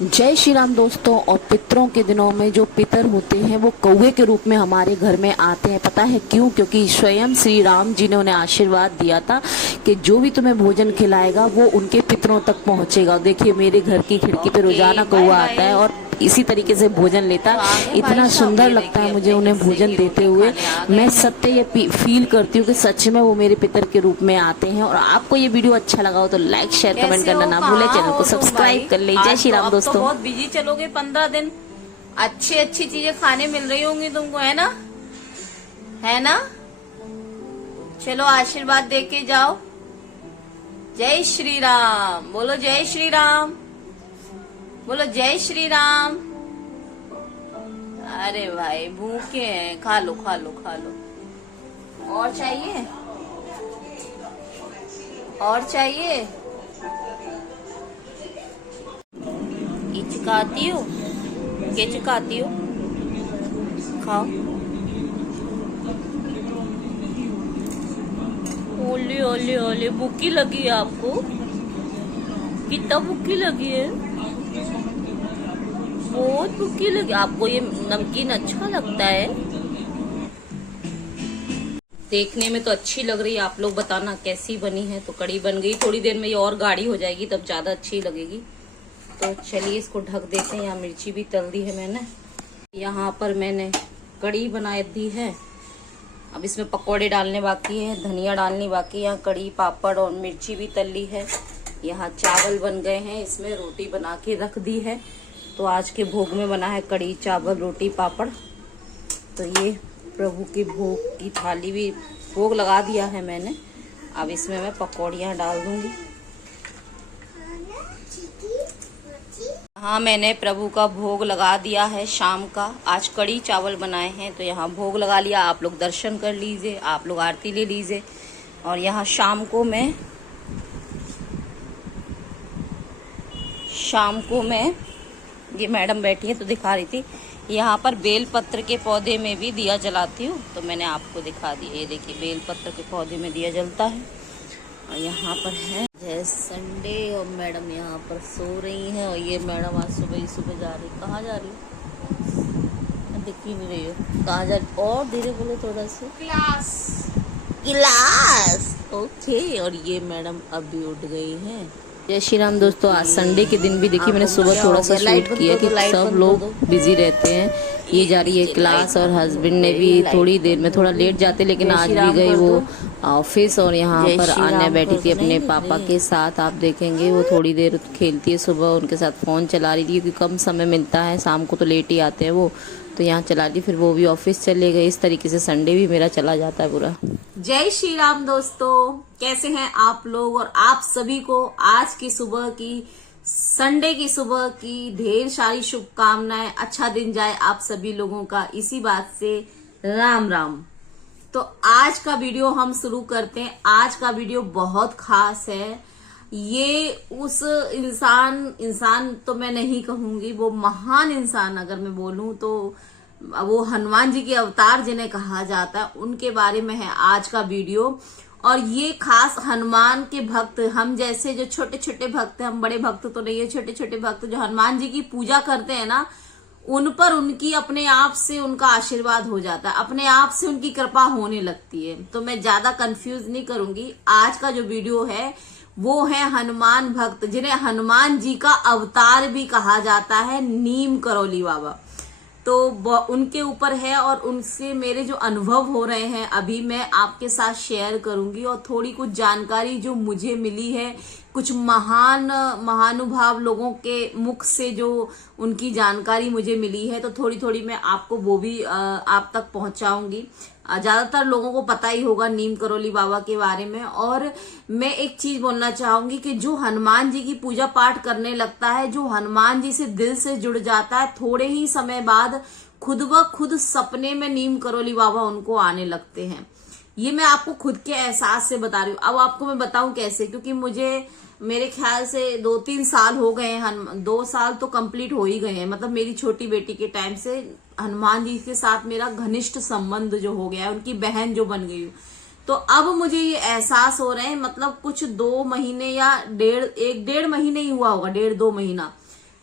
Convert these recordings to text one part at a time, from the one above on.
जय श्री राम दोस्तों। और पितरों के दिनों में जो पितर होते हैं वो कौवे के रूप में हमारे घर में आते हैं। पता है क्यों? क्योंकि स्वयं श्री राम जी ने उन्हें आशीर्वाद दिया था कि जो भी तुम्हें भोजन खिलाएगा वो उनके पितरों तक पहुंचेगा। देखिए मेरे घर की खिड़की पे रोजाना कौवा आता है और इसी तरीके से भोजन लेता है। इतना सुंदर लगता है मुझे उन्हें भोजन देते हुए। मैं सत्य ये फील करती हूँ कि सच में वो मेरे पितर के रूप में आते हैं। और आपको ये वीडियो अच्छा लगा हो तो लाइक शेयर कमेंट करना ना भूले। चैनल को सब्सक्राइब कर ले। जय श्री राम दोस्तों। बहुत बिजी चलोगे 15 दिन, अच्छी चीजें खाने मिल रही होंगी तुमको, है ना? है ना? चलो आशीर्वाद दे के जाओ। जय श्री राम बोलो, जय श्री राम बोलो, जय श्री राम। अरे भाई भूखे हैं, खा लो खा लो खा लो। और चाहिए? और चाहिए? ये चिकाती हो? ये चिकाती हो? खाओ। ओले ओले ओले, भूखी लगी है आपको? कितना भूखी लगी है? बहुत भूखी लगी आपको। ये नमकीन अच्छा लगता है? देखने में तो अच्छी लग रही है, आप लोग बताना कैसी बनी है। तो कड़ी बन गई, थोड़ी देर में ये और गाढ़ी हो जाएगी तब ज्यादा अच्छी लगेगी। तो चलिए इसको ढक देते हैं। यहाँ मिर्ची भी तल दी है मैंने। यहाँ पर मैंने कड़ी बना दी है। अब इसमें पकोड़े डालने बाकी है, धनिया डालनी बाकी है। यहाँ कड़ी, पापड़ और मिर्ची भी तल ली है। यहाँ चावल बन गए हैं, इसमें रोटी बना के रख दी है। तो आज के भोग में बना है कड़ी, चावल, रोटी, पापड़। तो ये प्रभु की भोग की थाली भी भोग लगा दिया है मैंने। अब इसमें मैं पकौड़ियाँ डाल दूंगी। हाँ, मैंने प्रभु का भोग लगा दिया है शाम का। आज कड़ी चावल बनाए हैं तो यहाँ भोग लगा लिया। आप लोग दर्शन कर लीजिए, आप लोग आरती ले लीजिए। और यहाँ शाम को मैं ये मैडम बैठी है तो दिखा रही थी, यहाँ पर बेलपत्र के पौधे में भी दिया जलाती हूँ। तो मैंने आपको दिखा दिया। ये देखिए बेलपत्र के पौधे में दिया जलता है। और यहाँ पर है जय संडे और मैडम यहाँ पर सो रही हैं। और ये मैडम आज सुबह ही सुबह जा रही। कहाँ जा रही है? दिख ही नहीं रही हो। कहाँ जा रही? और धीरे बोलो थोड़ा सा। Class okay. और ये मैडम अभी उठ गई हैं। जय श्री राम दोस्तों। आज संडे के दिन भी देखिए मैंने सुबह थोड़ा सा शूट किया कि सब लोग बिजी रहते हैं। ये जा रही है क्लास और हस्बैंड ने भी थोड़ी देर में, थोड़ा लेट जाते लेकिन आज भी गई वो ऑफिस। और यहाँ पर आने बैठी थी अपने पापा के साथ। आप देखेंगे वो थोड़ी देर खेलती है, सुबह उनके साथ फोन चला रही थी क्योंकि कम समय मिलता है, शाम को तो लेट ही आते हैं वो। तो यहाँ चला रही, फिर वो भी ऑफिस चले गए। इस तरीके से संडे भी मेरा चला जाता है पूरा। जय श्री राम दोस्तों, कैसे हैं आप लोग? और आप सभी को आज की सुबह की, संडे की सुबह की ढेर सारी शुभकामनाएं। अच्छा दिन जाए आप सभी लोगों का, इसी बात से राम राम। तो आज का वीडियो हम शुरू करते हैं। आज का वीडियो बहुत खास है। ये उस इंसान तो मैं नहीं कहूंगी, वो महान इंसान अगर मैं बोलूं तो वो हनुमान जी के अवतार जिन्हें कहा जाता है, उनके बारे में है आज का वीडियो। और ये खास हनुमान के भक्त, हम जैसे जो छोटे छोटे भक्त हैं, हम बड़े भक्त तो नहीं है, छोटे छोटे भक्त जो हनुमान जी की पूजा करते हैं ना, उन पर उनकी अपने आप से उनका आशीर्वाद हो जाता है, अपने आप से उनकी कृपा होने लगती है। तो मैं ज्यादा कंफ्यूज नहीं करूंगी। आज का जो वीडियो है वो है हनुमान भक्त, जिन्हें हनुमान जी का अवतार भी कहा जाता है, नीम करौली बाबा। तो उनके ऊपर है और उनसे मेरे जो अनुभव हो रहे हैं अभी मैं आपके साथ शेयर करूंगी। और थोड़ी कुछ जानकारी जो मुझे मिली है, कुछ महानुभाव लोगों के मुख से जो उनकी जानकारी मुझे मिली है, तो थोड़ी थोड़ी मैं आपको वो भी आप तक पहुंचाऊंगी। ज्यादातर लोगों को पता ही होगा नीम करौली बाबा के बारे में। और मैं एक चीज बोलना चाहूंगी कि जो हनुमान जी की पूजा पाठ करने लगता है, जो हनुमान जी से दिल से जुड़ जाता है, थोड़े ही समय बाद खुद ब खुद सपने में नीम करौली बाबा उनको आने लगते हैं। ये मैं आपको खुद के एहसास से बता रही हूँ। अब आपको मैं बताऊं कैसे, क्योंकि मुझे मेरे ख्याल से 2-3 साल हो गए हैं, 2 साल तो कंप्लीट हो ही गए हैं। मतलब मेरी छोटी बेटी के टाइम से हनुमान जी के साथ मेरा घनिष्ठ संबंध जो हो गया है, उनकी बहन जो बन गई हूँ। तो अब मुझे ये एहसास हो रहे हैं, मतलब कुछ 2 महीने या 1.5 महीने ही हुआ होगा, 1.5-2 महीना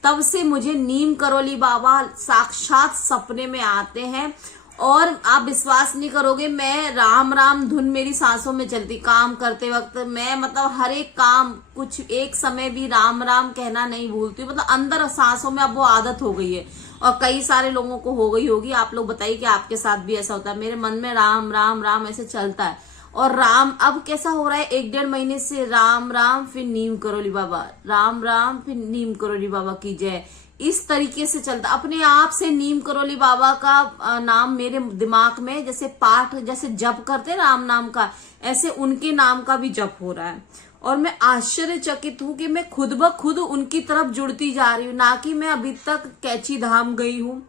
तब से मुझे नीम करोली बाबा साक्षात सपने में आते हैं। और आप विश्वास नहीं करोगे, मैं राम राम धुन मेरी सांसों में चलती, काम करते वक्त मैं मतलब हर एक काम कुछ एक समय भी राम राम कहना नहीं भूलती, मतलब अंदर सांसों में अब वो आदत हो गई है। और कई सारे लोगों को हो गई होगी, आप लोग बताइए कि आपके साथ भी ऐसा होता है। मेरे मन में राम राम राम ऐसे चलता है। और राम अब कैसा हो रहा है, 1-1.5 महीने से राम राम फिर नीम करोली बाबा, राम राम फिर नीम करोली बाबा की जय, इस तरीके से चलता अपने आप से। नीम करोली बाबा का नाम मेरे दिमाग में जैसे पाठ, जैसे जप करते हैं राम नाम का, ऐसे उनके नाम का भी जप हो रहा है। और मैं आश्चर्यचकित हूं कि मैं खुद ब खुद उनकी तरफ जुड़ती जा रही हूँ। ना कि मैं अभी तक कैची धाम गई हूँ,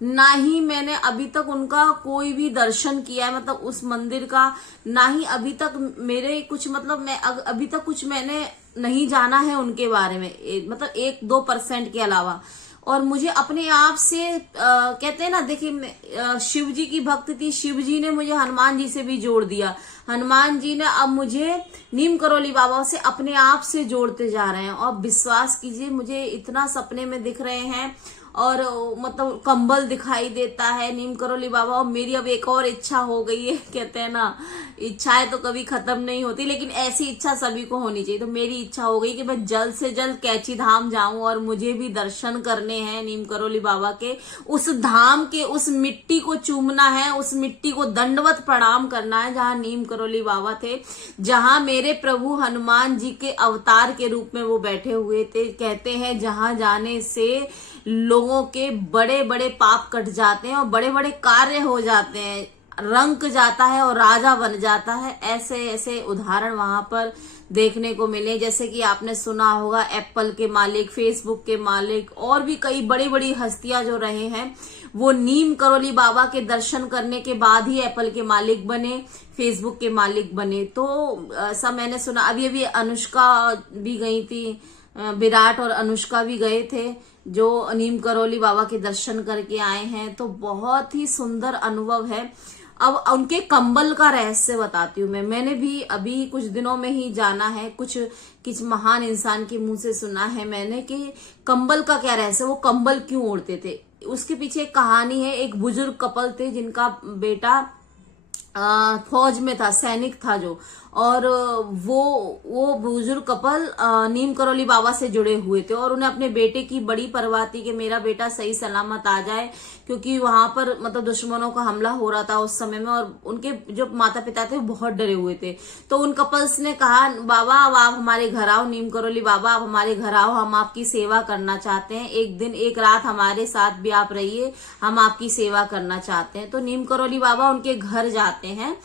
ना ही मैंने अभी तक उनका कोई भी दर्शन किया है, मतलब उस मंदिर का, ना ही अभी तक मेरे कुछ, मतलब मैं अभी तक कुछ मैंने नहीं जाना है उनके बारे में, मतलब 1-2% के अलावा। और मुझे अपने आप से कहते हैं ना, देखिए शिव जी की भक्त थी, शिव जी ने मुझे हनुमान जी से भी जोड़ दिया, हनुमान जी ने अब मुझे नीम करोली बाबा से अपने आप से जोड़ते जा रहे हैं। और विश्वास कीजिए, मुझे इतना सपने में दिख रहे हैं और मतलब कंबल दिखाई देता है नीम करोली बाबा। और मेरी अब एक और इच्छा हो गई है, कहते हैं ना इच्छाएं तो कभी खत्म नहीं होती, लेकिन ऐसी इच्छा सभी को होनी चाहिए। तो मेरी इच्छा हो गई कि मैं जल्द से जल्द कैची धाम जाऊं और मुझे भी दर्शन करने हैं नीम करोली बाबा के, उस धाम के, उस मिट्टी को चूमना है, उस मिट्टी को दंडवत प्रणाम करना है जहां नीम करोली बाबा थे, जहां मेरे प्रभु हनुमान जी के अवतार के रूप में वो बैठे हुए थे। कहते हैं जहां जाने से लोगों के बड़े बड़े पाप कट जाते हैं और बड़े बड़े कार्य हो जाते हैं, रंक जाता है और राजा बन जाता है। ऐसे ऐसे उदाहरण वहां पर देखने को मिले। जैसे कि आपने सुना होगा एप्पल के मालिक, फेसबुक के मालिक और भी कई बड़ी बड़ी हस्तियां जो रहे हैं, वो नीम करोली बाबा के दर्शन करने के बाद ही एप्पल के मालिक बने, फेसबुक के मालिक बने। तो ऐसा मैंने सुना। अभी अनुष्का भी गई थी, विराट और अनुष्का भी गए थे, जो नीम करोली बाबा के दर्शन करके आए हैं। तो बहुत ही सुंदर अनुभव है। अब उनके कंबल का रहस्य बताती हूँ मैंने भी अभी कुछ दिनों में ही जाना है, कुछ महान इंसान के मुंह से सुना है मैंने कि कंबल का क्या रहस्य, वो कंबल क्यों ओढ़ते थे। उसके पीछे एक कहानी है। एक बुजुर्ग कपल थे जिनका बेटा फौज में था, सैनिक था जो, और वो बुजुर्ग कपल नीम करोली बाबा से जुड़े हुए थे और उन्हें अपने बेटे की बड़ी परवाह थी कि मेरा बेटा सही सलामत आ जाए, क्योंकि वहां पर मतलब दुश्मनों का हमला हो रहा था उस समय में और उनके जो माता पिता थे वो बहुत डरे हुए थे। तो उन कपल्स ने कहा, बाबा अब आप हमारे घर आओ, नीम करोली बाबा आप हमारे घर आओ, हम आपकी सेवा करना चाहते हैं, एक दिन एक रात हमारे साथ भी आप रहिए, हम आपकी सेवा करना चाहते हैं। तो नीम करोली बाबा उनके घर जाते हैं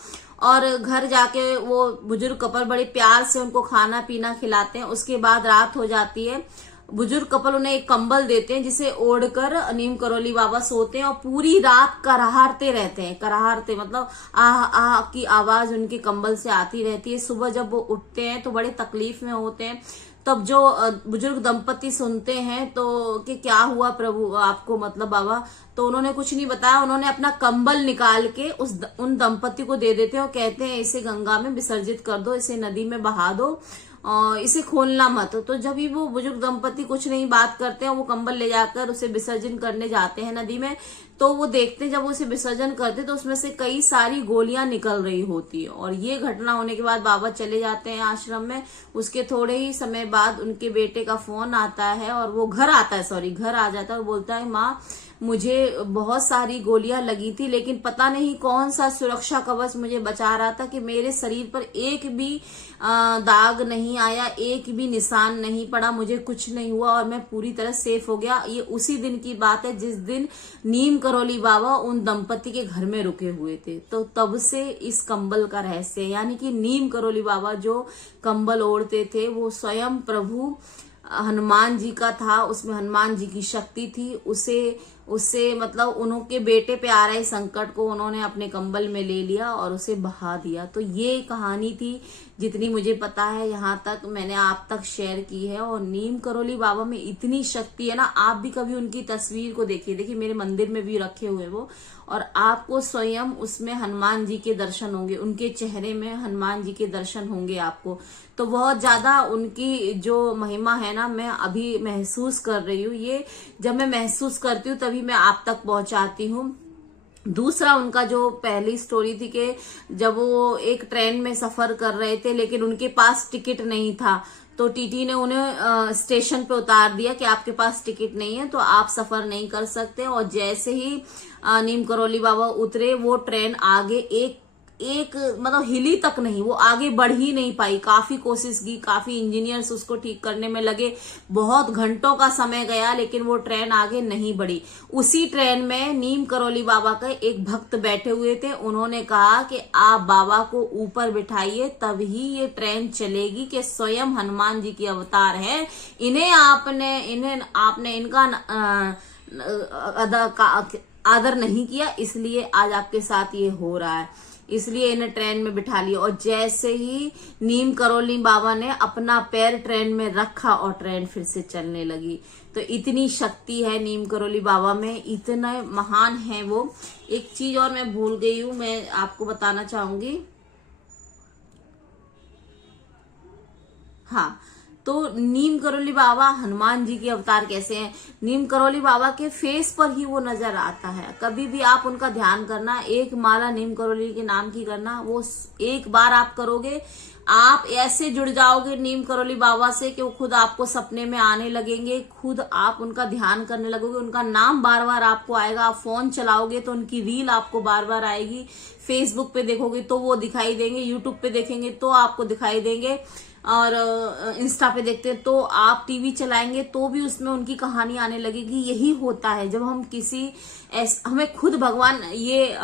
और घर जाके वो बुजुर्ग कपल बड़े प्यार से उनको खाना पीना खिलाते हैं। उसके बाद रात हो जाती है, बुजुर्ग कपल उन्हें एक कंबल देते हैं जिसे ओढ़कर नीम करोली बाबा सोते हैं और पूरी रात कराहते रहते हैं। कराहते मतलब आह आह की आवाज उनके कंबल से आती रहती है। सुबह जब वो उठते हैं तो बड़े तकलीफ में होते हैं। तब जो बुजुर्ग दंपति सुनते हैं तो कि क्या हुआ प्रभु आपको, मतलब बाबा, तो उन्होंने कुछ नहीं बताया। उन्होंने अपना कंबल निकाल के उन दंपति को दे देते हैं और कहते हैं इसे गंगा में विसर्जित कर दो, इसे नदी में बहा दो, इसे खोलना मत। तो जब भी वो बुजुर्ग दंपति कुछ नहीं बात करते हैं, वो कंबल ले जाकर उसे विसर्जन करने जाते हैं नदी में, तो वो देखते हैं जब वो उसे विसर्जन करते तो उसमें से कई सारी गोलियां निकल रही होती है। और ये घटना होने के बाद बाबा चले जाते हैं आश्रम में। उसके थोड़े ही समय बाद उनके बेटे का फोन आता है और वो घर आ जाता है और बोलता है, माँ मुझे बहुत सारी गोलियां लगी थी, लेकिन पता नहीं कौन सा सुरक्षा कवच मुझे बचा रहा था कि मेरे शरीर पर एक भी दाग नहीं आया, एक भी निशान नहीं पड़ा, मुझे कुछ नहीं हुआ और मैं पूरी तरह सेफ हो गया। ये उसी दिन की बात है जिस दिन नीम करोली बाबा उन दंपति के घर में रुके हुए थे। तो तब से इस कंबल का रहस्य, यानी कि नीम करोली बाबा जो कंबल ओढ़ते थे वो स्वयं प्रभु हनुमान जी का था, उसमें हनुमान जी की शक्ति थी। उसे उससे मतलब उनके बेटे पे आ रहे संकट को उन्होंने अपने कंबल में ले लिया और उसे बहा दिया। तो ये कहानी थी, जितनी मुझे पता है यहाँ तक मैंने आप तक शेयर की है। और नीम करोली बाबा में इतनी शक्ति है ना, आप भी कभी उनकी तस्वीर को देखिए, देखिए मेरे मंदिर में भी रखे हुए वो, और आपको स्वयं उसमें हनुमान जी के दर्शन होंगे, उनके चेहरे में हनुमान जी के दर्शन होंगे आपको। तो बहुत ज्यादा उनकी जो महिमा है ना, मैं अभी महसूस कर रही हूँ। ये जब मैं महसूस करती हूँ तभी मैं आप तक पहुंचाती हूँ। दूसरा, उनका जो पहली स्टोरी थी कि जब वो एक ट्रेन में सफर कर रहे थे लेकिन उनके पास टिकट नहीं था, तो टीटी ने उन्हें स्टेशन पे उतार दिया कि आपके पास टिकट नहीं है तो आप सफर नहीं कर सकते। और जैसे ही नीम करोली बाबा उतरे, वो ट्रेन आगे एक मतलब हिली तक नहीं, वो आगे बढ़ ही नहीं पाई। काफी कोशिश की, काफी इंजीनियर्स उसको ठीक करने में लगे, बहुत घंटों का समय गया, लेकिन वो ट्रेन आगे नहीं बढ़ी। उसी ट्रेन में नीम करोली बाबा का एक भक्त बैठे हुए थे, उन्होंने कहा कि आप बाबा को ऊपर बिठाइए तभी ये ट्रेन चलेगी, कि स्वयं हनुमान जी की अवतार है, इन्हें आपने इनका आदर नहीं किया, इसलिए आज आपके साथ ये हो रहा है, इसलिए इन्हें ट्रेन में बिठा लिया। और जैसे ही नीम करोली बाबा ने अपना पैर ट्रेन में रखा और ट्रेन फिर से चलने लगी। तो इतनी शक्ति है नीम करोली बाबा में, इतने महान है वो। एक चीज और मैं भूल गई हूं, मैं आपको बताना चाहूंगी। हाँ, तो नीम करोली बाबा हनुमान जी के अवतार कैसे हैं? नीम करोली बाबा के फेस पर ही वो नजर आता है। कभी भी आप उनका ध्यान करना, एक माला नीम करोली के नाम की करना, वो एक बार आप करोगे, आप ऐसे जुड़ जाओगे नीम करोली बाबा से कि वो खुद आपको सपने में आने लगेंगे, खुद आप उनका ध्यान करने लगोगे, उनका नाम बार बार आपको आएगा। आप फोन चलाओगे तो उनकी रील आपको बार बार आएगी, फेसबुक पे देखोगे तो वो दिखाई देंगे, यूट्यूब पे देखेंगे तो आपको दिखाई देंगे, और इंस्टा पे देखते हैं तो आप टीवी चलाएंगे तो भी उसमें उनकी कहानी आने लगेगी। यही होता है जब हम हमें खुद भगवान ये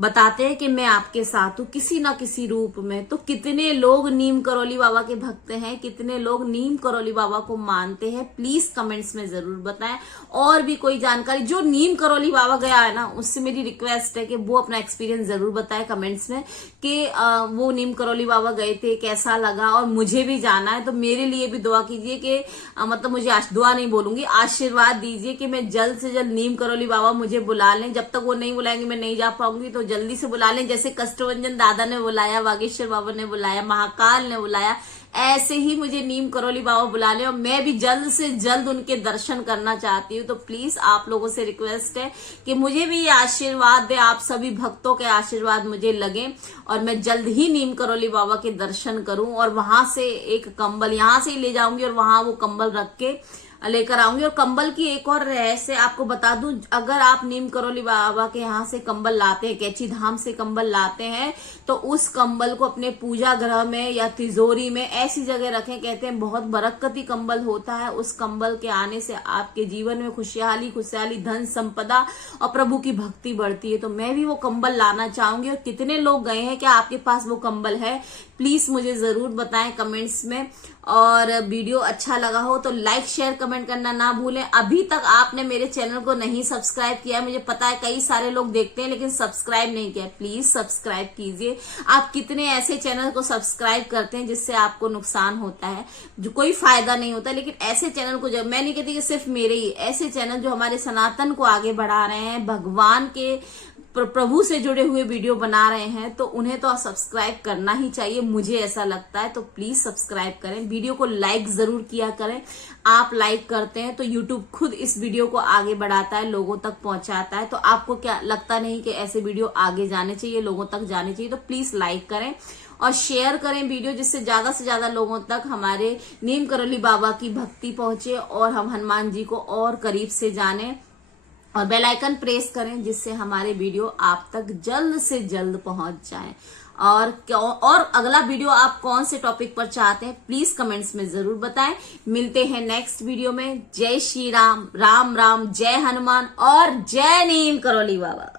बताते हैं कि मैं आपके साथ हूँ किसी ना किसी रूप में। तो कितने लोग नीम करोली बाबा के भक्त हैं, कितने लोग नीम करोली बाबा को मानते हैं, प्लीज कमेंट्स में जरूर बताएं। और भी कोई जानकारी, जो नीम करोली बाबा गया है ना, उससे मेरी रिक्वेस्ट है कि वो अपना एक्सपीरियंस जरूर बताए कमेंट्स में कि वो नीम करोली बाबा गए थे, कैसा लगा, और मुझे भी जाना है। तो मेरे लिए भी दुआ कीजिए कि मतलब मुझे दुआ नहीं बोलूंगी, आशीर्वाद दीजिए कि मैं जल्द से जल्द नीम करोली बाबा मुझे बुला लें। जब तक वो नहीं बुलाएंगे मैं नहीं जा पाऊंगी, तो जल्दी से बुला लें। जैसे कष्टभंजन दादा ने बुलाया, बागेश्वर बाबा ने बुलाया, महाकाल ने बुलाया, ऐसे ही मुझे नीम करोली बाबा बुला ले। और मैं भी जल्द से जल्द उनके दर्शन करना चाहती हूँ। तो प्लीज आप लोगों से रिक्वेस्ट है कि मुझे भी ये आशीर्वाद दे, आप सभी भक्तों के आशीर्वाद मुझे लगे और मैं जल्द ही नीम करोली बाबा के दर्शन करूं। और वहां से एक कंबल यहाँ से ही ले जाऊंगी और वहां वो कंबल रख के लेकर आऊंगी। और कंबल की एक और रहस्य आपको बता दूं, अगर आप नीम करोली बाबा के यहाँ से कंबल लाते हैं, कैची धाम से कंबल लाते हैं, तो उस कंबल को अपने पूजा गृह में या तिजोरी में ऐसी जगह रखें। कहते हैं बहुत बरकती कंबल होता है, उस कंबल के आने से आपके जीवन में खुशहाली, धन संपदा और प्रभु की भक्ति बढ़ती है। तो मैं भी वो कंबल लाना चाहूंगी। और कितने लोग गए हैं, क्या आपके पास वो कंबल है? प्लीज मुझे जरूर बताएं कमेंट्स में। और वीडियो अच्छा लगा हो तो लाइक शेयर कमेंट करना ना भूलें। अभी तक आपने मेरे चैनल को नहीं सब्सक्राइब किया, मुझे पता है कई सारे लोग देखते हैं लेकिन सब्सक्राइब नहीं किया, प्लीज सब्सक्राइब कीजिए। आप कितने ऐसे चैनल को सब्सक्राइब करते हैं जिससे आपको नुकसान होता है, जो कोई फायदा नहीं होता, लेकिन ऐसे चैनल को, जब मैं नहीं कहती कि सिर्फ मेरे ही, ऐसे चैनल जो हमारे सनातन को आगे बढ़ा रहे हैं, भगवान के प्रभु से जुड़े हुए वीडियो बना रहे हैं, तो उन्हें तो सब्सक्राइब करना ही चाहिए, मुझे ऐसा लगता है। तो प्लीज सब्सक्राइब करें, वीडियो को लाइक जरूर किया करें। आप लाइक करते हैं तो यूट्यूब खुद इस वीडियो को आगे बढ़ाता है, लोगों तक पहुंचाता है। तो आपको क्या लगता नहीं कि ऐसे वीडियो आगे जाने चाहिए, लोगों तक जाने चाहिए? तो प्लीज लाइक करें और शेयर करें वीडियो, जिससे ज्यादा से ज्यादा लोगों तक हमारे नीम करोली बाबा की भक्ति पहुंचे और हम हनुमान जी को और करीब से जाने। और बेल आइकन प्रेस करें जिससे हमारे वीडियो आप तक जल्द से जल्द पहुंच जाएं। और अगला वीडियो आप कौन से टॉपिक पर चाहते हैं, प्लीज कमेंट्स में जरूर बताएं। मिलते हैं नेक्स्ट वीडियो में। जय श्री राम, राम राम, जय हनुमान और जय नीम करोली बाबा।